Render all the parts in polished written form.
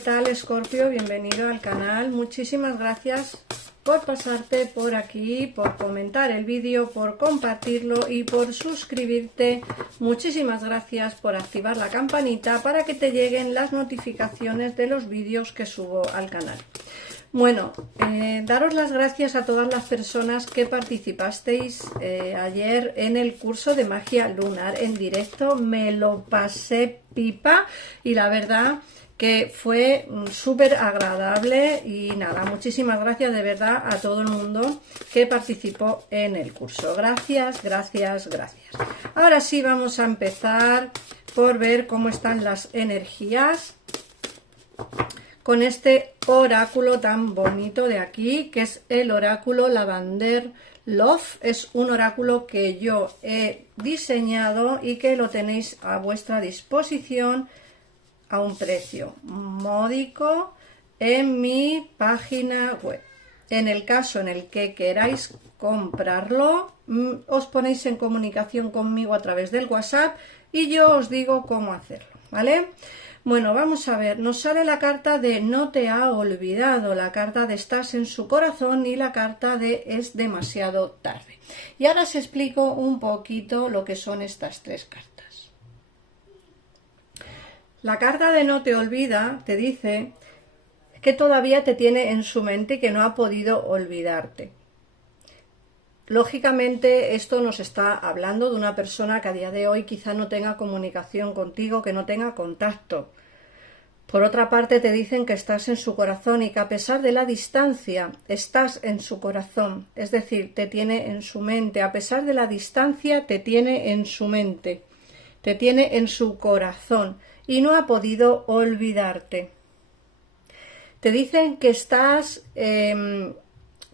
tal, Escorpio? Bienvenido al canal. Muchísimas gracias por pasarte por aquí, por comentar el vídeo, por compartirlo y por suscribirte. Muchísimas gracias por activar la campanita para que te lleguen las notificaciones de los vídeos que subo al canal. Bueno, daros las gracias a todas las personas que participasteis ayer en el curso de magia lunar en directo. Me lo pasé pipa y la verdad que fue súper agradable y nada, muchísimas gracias de verdad a todo el mundo que participó en el curso. Gracias, gracias, gracias. Ahora sí vamos a empezar por ver cómo están las energías con este oráculo tan bonito de aquí, que es el oráculo Lavender Love. Es un oráculo que yo he diseñado y que lo tenéis a vuestra disposición a un precio módico en mi página web. En el caso en el que queráis comprarlo, os ponéis en comunicación conmigo a través del WhatsApp y yo os digo cómo hacerlo, ¿vale? Bueno, vamos a ver, nos sale la carta de no te ha olvidado, la carta de estás en su corazón y la carta de es demasiado tarde. Y ahora os explico un poquito lo que son estas tres cartas. La carta de no te olvida te dice que todavía te tiene en su mente y que no ha podido olvidarte. Lógicamente esto nos está hablando de una persona que a día de hoy quizá no tenga comunicación contigo, que no tenga contacto. Por otra parte te dicen que estás en su corazón y que a pesar de la distancia estás en su corazón, es decir, te tiene en su mente, a pesar de la distancia te tiene en su mente, te tiene en su corazón y no ha podido olvidarte. Te dicen que estás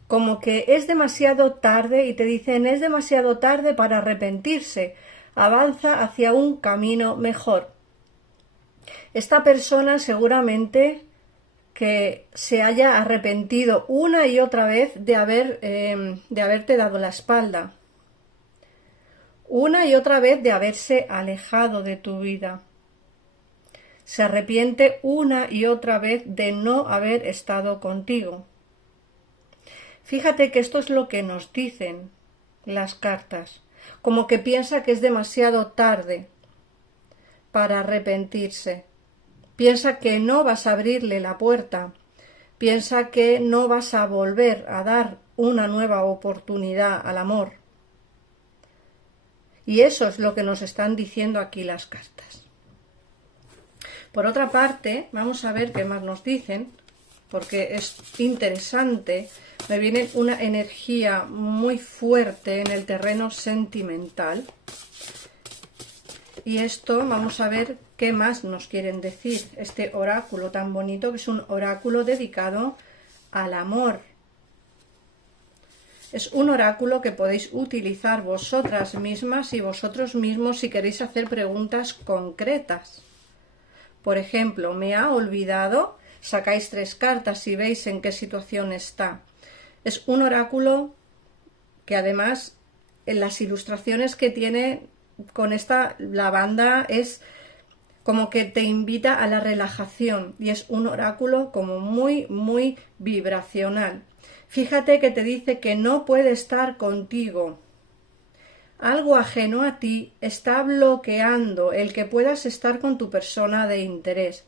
como que es demasiado tarde y te dicen es demasiado tarde para arrepentirse, avanza hacia un camino mejor. Esta persona seguramente que se haya arrepentido una y otra vez de haberte dado la espalda, una y otra vez de haberse alejado de tu vida. Se arrepiente una y otra vez de no haber estado contigo. Fíjate que esto es lo que nos dicen las cartas, como que piensa que es demasiado tarde para arrepentirse. Piensa que no vas a abrirle la puerta, piensa que no vas a volver a dar una nueva oportunidad al amor. Y eso es lo que nos están diciendo aquí las cartas. Por otra parte, vamos a ver qué más nos dicen, porque es interesante. Me viene una energía muy fuerte en el terreno sentimental. Y esto, vamos a ver qué más nos quieren decir. Este oráculo tan bonito, que es un oráculo dedicado al amor. Es un oráculo que podéis utilizar vosotras mismas y vosotros mismos si queréis hacer preguntas concretas. Por ejemplo, ¿me ha olvidado? Sacáis 3 cartas y veis en qué situación está. Es un oráculo que además en las ilustraciones que tiene con esta lavanda es como que te invita a la relajación y es un oráculo como muy, muy vibracional. Fíjate que te dice que no puede estar contigo. Algo ajeno a ti está bloqueando el que puedas estar con tu persona de interés.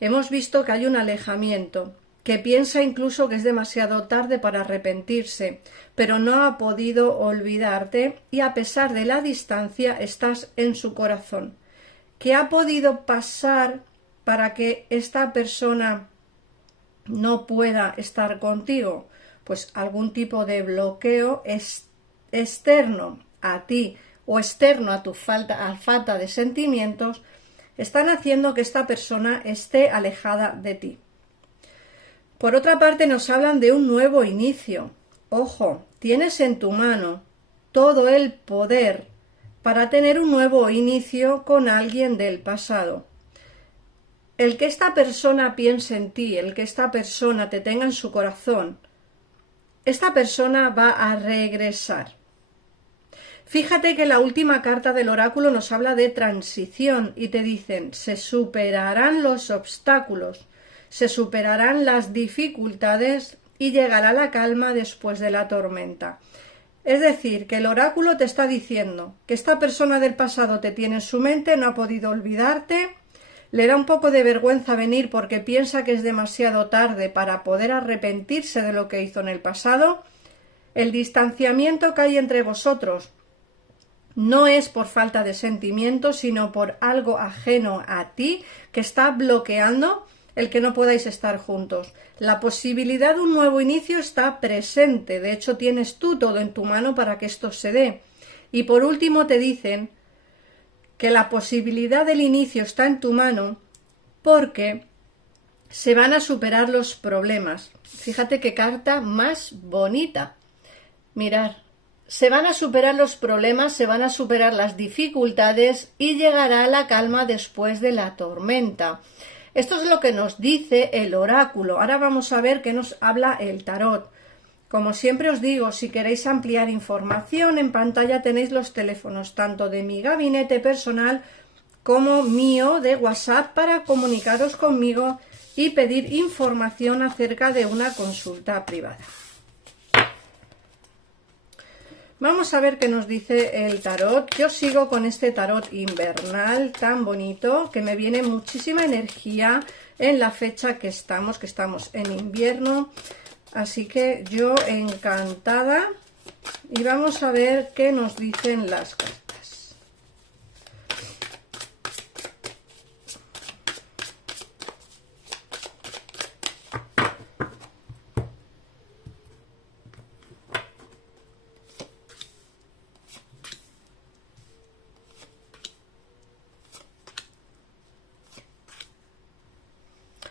Hemos visto que hay un alejamiento, que piensa incluso que es demasiado tarde para arrepentirse, pero no ha podido olvidarte y a pesar de la distancia estás en su corazón. ¿Qué ha podido pasar para que esta persona no pueda estar contigo? Pues algún tipo de bloqueo externo a ti o externo a tu falta de sentimientos están haciendo que esta persona esté alejada de ti. Por otra parte, nos hablan de un nuevo inicio. Ojo, tienes en tu mano todo el poder para tener un nuevo inicio con alguien del pasado. El que esta persona piense en ti, el que esta persona te tenga en su corazón, esta persona va a regresar. Fíjate que la última carta del oráculo nos habla de transición y te dicen, se superarán los obstáculos, se superarán las dificultades y llegará la calma después de la tormenta. Es decir, que el oráculo te está diciendo que esta persona del pasado te tiene en su mente, no ha podido olvidarte, le da un poco de vergüenza venir porque piensa que es demasiado tarde para poder arrepentirse de lo que hizo en el pasado. El distanciamiento que hay entre vosotros no es por falta de sentimientos, sino por algo ajeno a ti que está bloqueando el que no podáis estar juntos. La posibilidad de un nuevo inicio está presente, de hecho tienes tú todo en tu mano para que esto se dé. Y por último te dicen que la posibilidad del inicio está en tu mano porque se van a superar los problemas. Fíjate qué carta más bonita. Mirad, se van a superar los problemas, se van a superar las dificultades y llegará la calma después de la tormenta. Esto es lo que nos dice el oráculo. Ahora vamos a ver qué nos habla el tarot. Como siempre os digo, si queréis ampliar información, en pantalla tenéis los teléfonos tanto de mi gabinete personal como mío de WhatsApp para comunicaros conmigo y pedir información acerca de una consulta privada. Vamos a ver qué nos dice el tarot. Yo sigo con este tarot invernal tan bonito que me viene muchísima energía en la fecha que estamos en invierno. Así que yo encantada y vamos a ver qué nos dicen las cartas.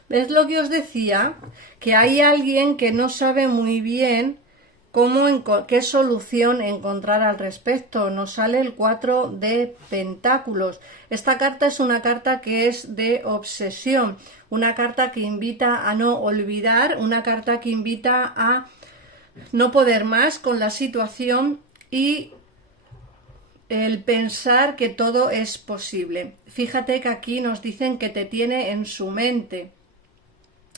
Es lo que os decía, que hay alguien que no sabe muy bien qué solución encontrar al respecto. Nos sale el 4 de pentáculos. Esta carta es una carta que es de obsesión, una carta que invita a no olvidar, una carta que invita a no poder más con la situación y el pensar que todo es posible. Fíjate que aquí nos dicen que te tiene en su mente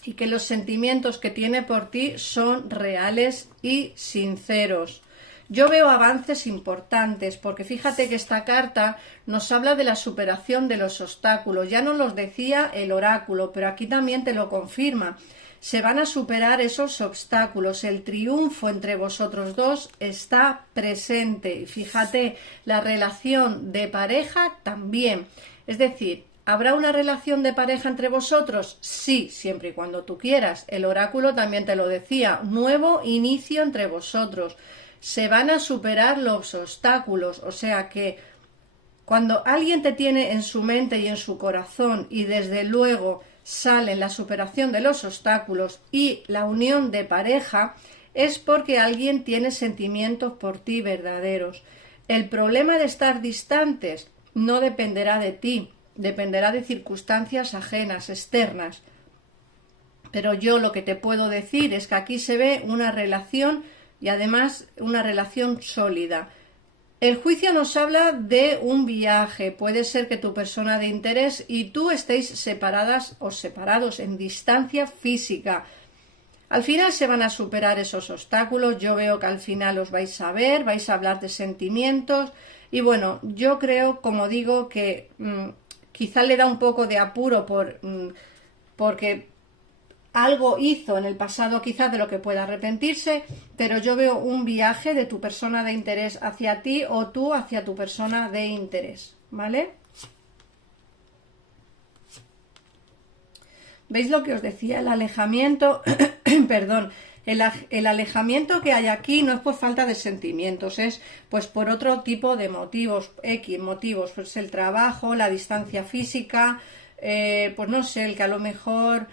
y que los sentimientos que tiene por ti son reales y sinceros. Yo veo avances importantes porque fíjate que esta carta nos habla de la superación de los obstáculos. Ya nos los decía el oráculo, pero aquí también te lo confirma. Se van a superar esos obstáculos. El triunfo entre vosotros dos está presente. Y fíjate, la relación de pareja también. Es decir, ¿habrá una relación de pareja entre vosotros? Sí, siempre y cuando tú quieras. El oráculo también te lo decía. Nuevo inicio entre vosotros. Se van a superar los obstáculos. O sea que cuando alguien te tiene en su mente y en su corazón y desde luego sale la superación de los obstáculos y la unión de pareja, es porque alguien tiene sentimientos por ti verdaderos. El problema de estar distantes no dependerá de ti. Dependerá de circunstancias ajenas, externas. Pero yo lo que te puedo decir es que aquí se ve una relación y además una relación sólida. El juicio nos habla de un viaje. Puede ser que tu persona de interés y tú estéis separadas o separados en distancia física. Al final se van a superar esos obstáculos. Yo veo que al final os vais a ver, vais a hablar de sentimientos. Y bueno, yo creo, como digo, que quizá le da un poco de apuro porque algo hizo en el pasado quizás de lo que pueda arrepentirse, pero yo veo un viaje de tu persona de interés hacia ti o tú hacia tu persona de interés, ¿vale? ¿Veis lo que os decía? El alejamiento, perdón, el alejamiento que hay aquí no es por falta de sentimientos, es pues por otro tipo de motivos, X motivos, pues el trabajo, la distancia física, pues no sé, el que a lo mejor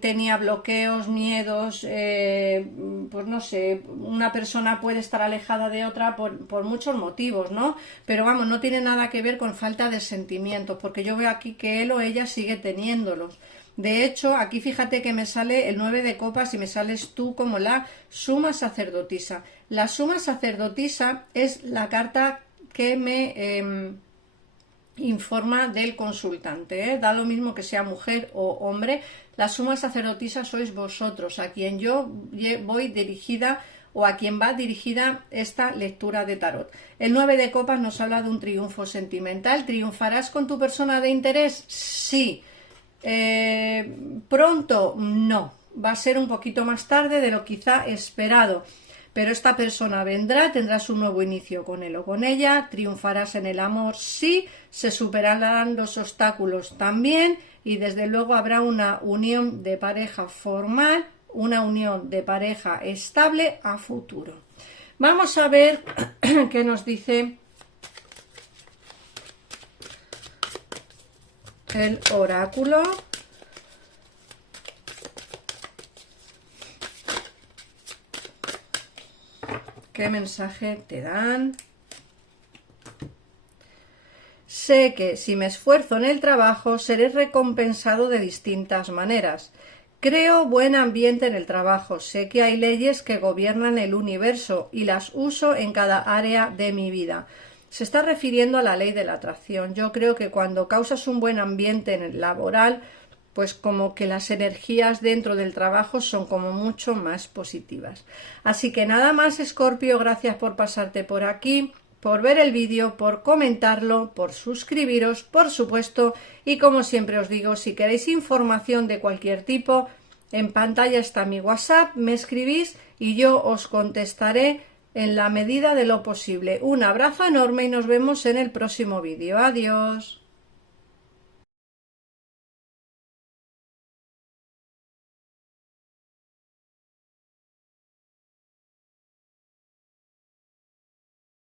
tenía bloqueos, miedos, pues no sé, una persona puede estar alejada de otra por muchos motivos, ¿no? Pero vamos, no tiene nada que ver con falta de sentimientos, porque yo veo aquí que él o ella sigue teniéndolos. De hecho, aquí fíjate que me sale el 9 de copas y me sales tú como la suma sacerdotisa. La suma sacerdotisa es la carta que informa del consultante, ¿eh? Da lo mismo que sea mujer o hombre, la suma sacerdotisa sois vosotros, a quien yo voy dirigida o a quien va dirigida esta lectura de tarot. El 9 de copas nos habla de un triunfo sentimental. ¿Triunfarás con tu persona de interés? Sí. Pronto, no. Va a ser un poquito más tarde de lo quizá esperado. Pero esta persona vendrá, tendrás un nuevo inicio con él o con ella, triunfarás en el amor, sí, se superarán los obstáculos también y desde luego habrá una unión de pareja formal, una unión de pareja estable a futuro. Vamos a ver qué nos dice el oráculo. ¿Qué mensaje te dan? Sé que si me esfuerzo en el trabajo seré recompensado de distintas maneras. Creo buen ambiente en el trabajo. Sé que hay leyes que gobiernan el universo y las uso en cada área de mi vida. Se está refiriendo a la ley de la atracción. Yo creo que cuando causas un buen ambiente en el laboral, pues como que las energías dentro del trabajo son como mucho más positivas. Así que nada más, Escorpio, gracias por pasarte por aquí, por ver el vídeo, por comentarlo, por suscribiros, por supuesto, y como siempre os digo, si queréis información de cualquier tipo, en pantalla está mi WhatsApp, me escribís y yo os contestaré en la medida de lo posible. Un abrazo enorme y nos vemos en el próximo vídeo. Adiós.